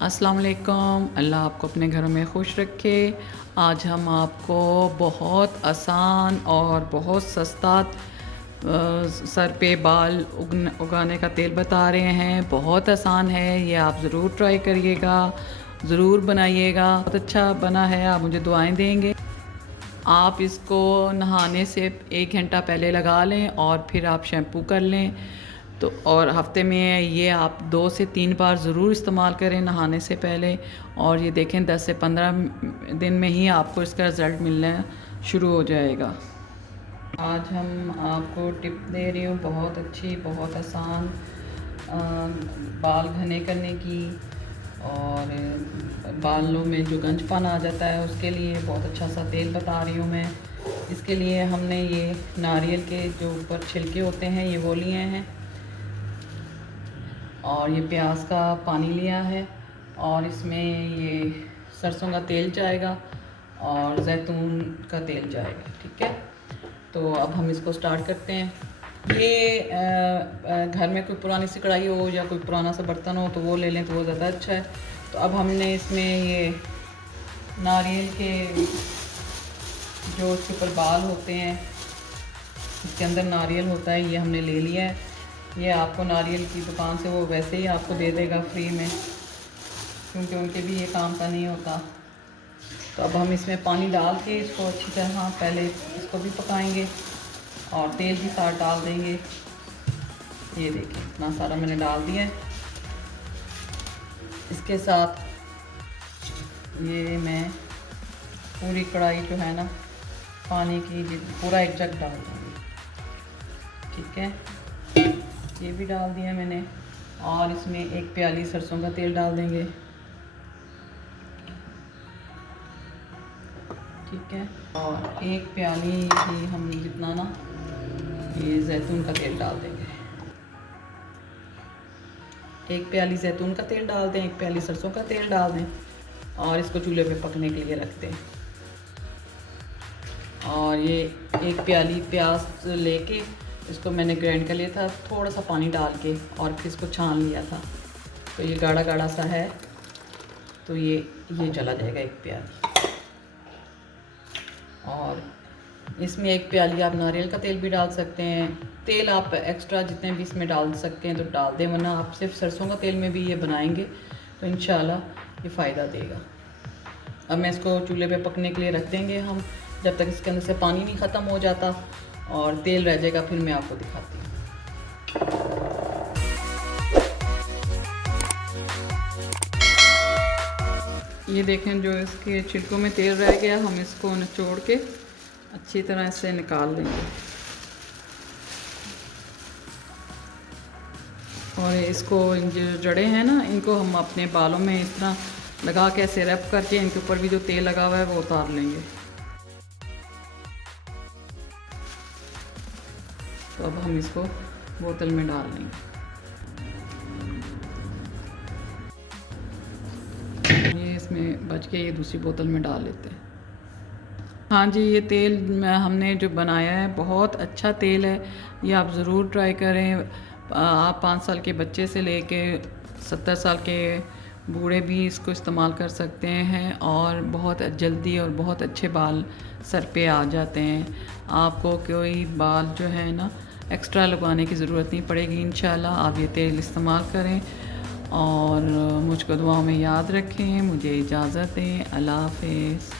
अस्सलाम वालेकुम। अल्लाह आपको अपने घरों में खुश रखे। आज हम आपको बहुत आसान और बहुत सस्ता सर पे बाल उगाने का तेल बता रहे हैं। बहुत आसान है, ये आप ज़रूर ट्राई करिएगा, ज़रूर बनाइएगा। बहुत अच्छा बना है, आप मुझे दुआएं देंगे। आप इसको नहाने से 1 घंटा पहले लगा लें और फिर आप शैम्पू कर लें। तो और हफ्ते में ये आप 2 से 3 बार ज़रूर इस्तेमाल करें नहाने से पहले। और ये देखें 10 से 15 दिन में ही आपको इसका रिज़ल्ट मिलना शुरू हो जाएगा। आज हम आपको टिप दे रही हूँ बहुत अच्छी, बहुत आसान बाल घने करने की, और बालों में जो गंजपन आ जाता है उसके लिए बहुत अच्छा सा तेल बता रही हूँ मैं। इसके लिए हमने ये नारियल के जो ऊपर छिलके होते हैं ये वो लिए हैं, और ये प्याज का पानी लिया है, और इसमें ये सरसों का तेल जाएगा और जैतून का तेल जाएगा। ठीक है, तो अब हम इसको स्टार्ट करते हैं। ये घर में कोई पुरानी सी कढ़ाई हो या कोई पुराना सा बर्तन हो तो वो ले लें तो वो ज़्यादा अच्छा है। तो अब हमने इसमें ये नारियल के जो उसके ऊपर बाल होते हैं, इसके अंदर नारियल होता है, ये हमने ले लिया है। ये आपको नारियल की दुकान से वो वैसे ही आपको दे देगा फ्री में, क्योंकि उनके भी ये काम का नहीं होता। तो अब हम इसमें पानी डाल के इसको अच्छी तरह पहले इसको भी पकाएंगे और तेल भी साथ डाल देंगे। ये देखिए इतना सारा मैंने डाल दिया है। इसके साथ ये मैं पूरी कढ़ाई जो है ना पानी की पूरा 1 जग डाल दूँगी। ठीक है, ये भी डाल दिया मैंने, और इसमें 1 प्याली सरसों का तेल डाल देंगे। ठीक है, और 1 प्याली ही हम जितना ना ये जैतून का तेल डाल देंगे। 1 प्याली जैतून का तेल डाल दें, 1 प्याली सरसों का तेल डाल दें, और इसको चूल्हे पे पकने के लिए रख दें। और ये 1 प्याली प्याज लेके इसको मैंने ग्राइंड कर लिया था थोड़ा सा पानी डाल के, और फिर इसको छान लिया था। तो ये गाढ़ा गाढ़ा सा है, तो ये चला जाएगा 1 प्याली। और इसमें 1 प्याली आप नारियल का तेल भी डाल सकते हैं। तेल आप एक्स्ट्रा जितने भी इसमें डाल सकते हैं तो डाल दें, वरना आप सिर्फ सरसों का तेल में भी ये बनाएंगे तो इंशाल्लाह ये फ़ायदा देगा। अब मैं इसको चूल्हे पे पकने के लिए रख देंगे हम, जब तक इसके अंदर से पानी नहीं ख़त्म हो जाता और तेल रह जाएगा, फिर मैं आपको दिखाती हूँ। ये देखें जो इसके छिलकों में तेल रह गया, हम इसको निचोड़ के अच्छी तरह से निकाल लेंगे। और इसको जो जड़ें हैं ना, इनको हम अपने बालों में इस तरह लगा के ऐसे रैप करके इनके ऊपर भी जो तेल लगा हुआ है वो उतार लेंगे। तो अब हम इसको बोतल में डाल लेंगे। ये इसमें बच के ये दूसरी बोतल में डाल लेते हैं। हाँ जी, ये तेल हमने जो बनाया है बहुत अच्छा तेल है, ये आप ज़रूर ट्राई करें। आप 5 साल के बच्चे से लेके 70 साल के बूढ़े भी इसको इस्तेमाल कर सकते हैं, और बहुत जल्दी और बहुत अच्छे बाल सर पे आ जाते हैं। आपको कोई बाल जो है ना एक्स्ट्रा लगवाने की ज़रूरत नहीं पड़ेगी इंशाल्लाह। आप ये तेल इस्तेमाल करें और मुझको दुआओं में याद रखें। मुझे इजाज़त दें। अल्लाह हाफ़िज़।